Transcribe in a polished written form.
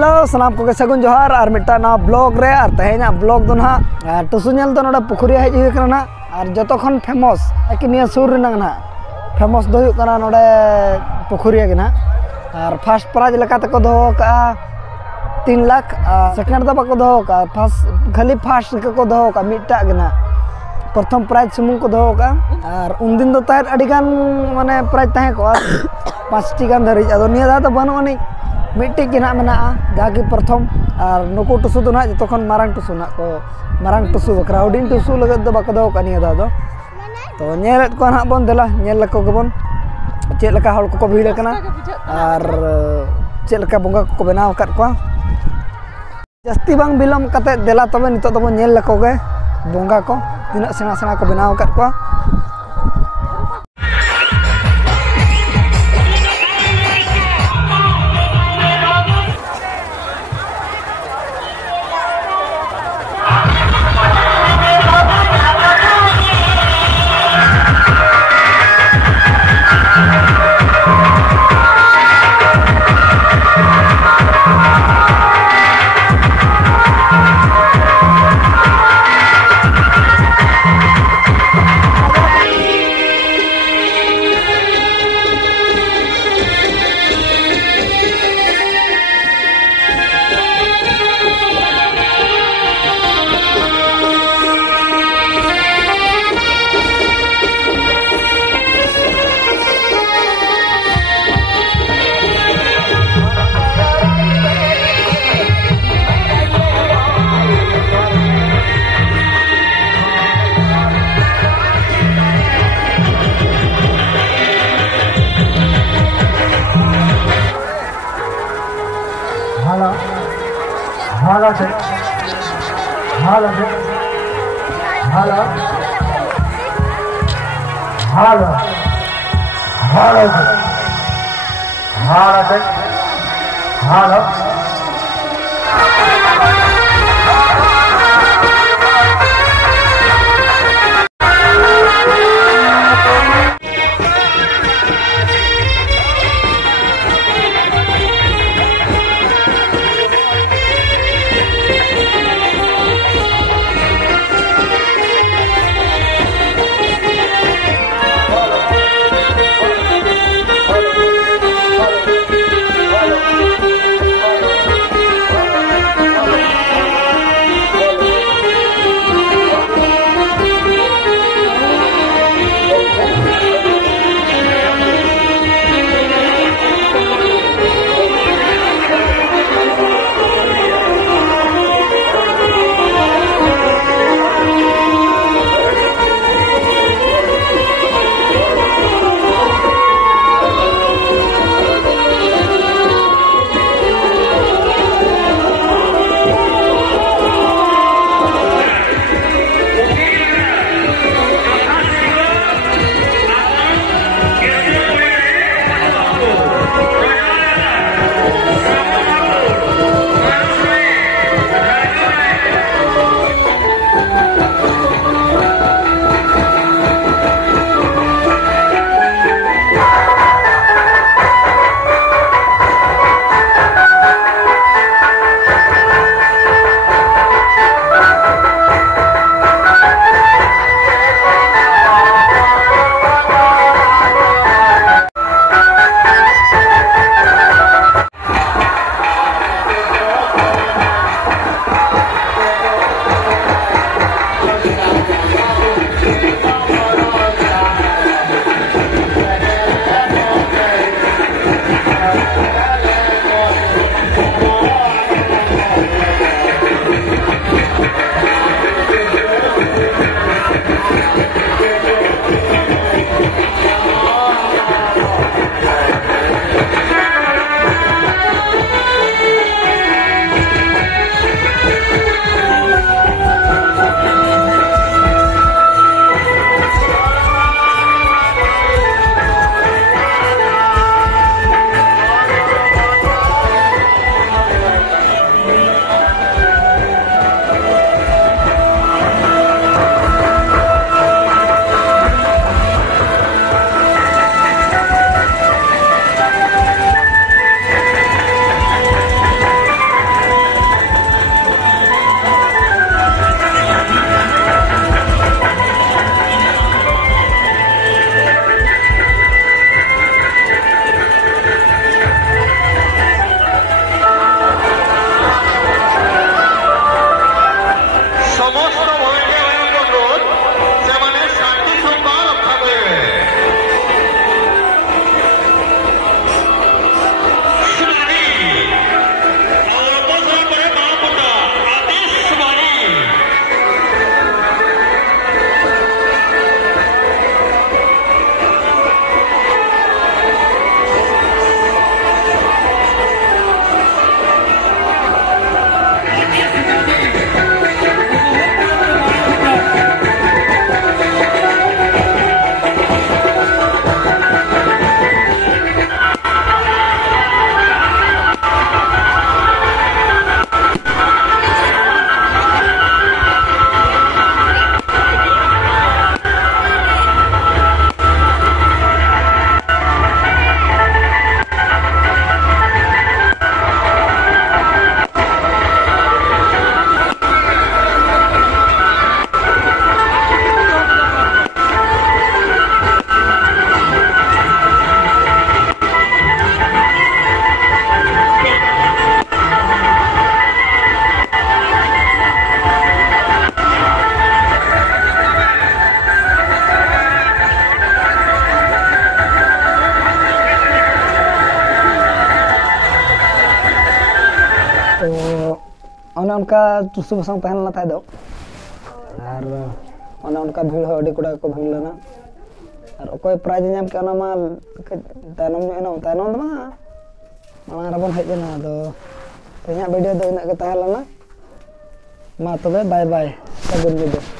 Hello सामान को सगुन जोहार और मिट्टा ना ब्लॉग रे और तेना ब्लॉग दो ना टुसु नेल दो नोडा पुखुरी हज हुई करना और जतो खन फेमस कि निया सुर रना ना फेमस दो हुई करना नोडे पुखुरी के ना और फर्स्ट प्राइज लगा तक दो का 3 लाख सेकंड दो बाको दो का फर्स्ट खाली फर्स्ट को दो का मिट्टा के ना प्रथम प्राइज सुमुंग को दो का और उन दिन दो तार अडिगान माने प्राइज ताहे को 5टी गान धरि अदो निया दा तो बनो नि मिट्टी के ना मेना जाके प्रथम और नुकु टुसु दो ना जो खन मारंग टुसु ना को मारंग टुसु क्राउडिंग टुसु लगे दो बाको दो का निया दा दो तो नेलत को ना बन देला नेल लको गबन चेल लका हल को भीड़ कना और चेल लका बंगा को बनाव कर को जस्ती बांग बिलम कते देला तबे नितो दबो नेल लको गे बंगा को तिना सेना सेना को बनाव कर को उनका टुसु बसंग तहन लना ताइदो और ओना उनका भीड़ हो अडी कोड़ा को भीड़ लेना और ओकोय प्राइज नाम के ओना मा तायनम तायनम मा मांग रबन हेज ना दो तेना वीडियो दो इना के तहन लना मा तबे बाय बाय सगुन वीडियो।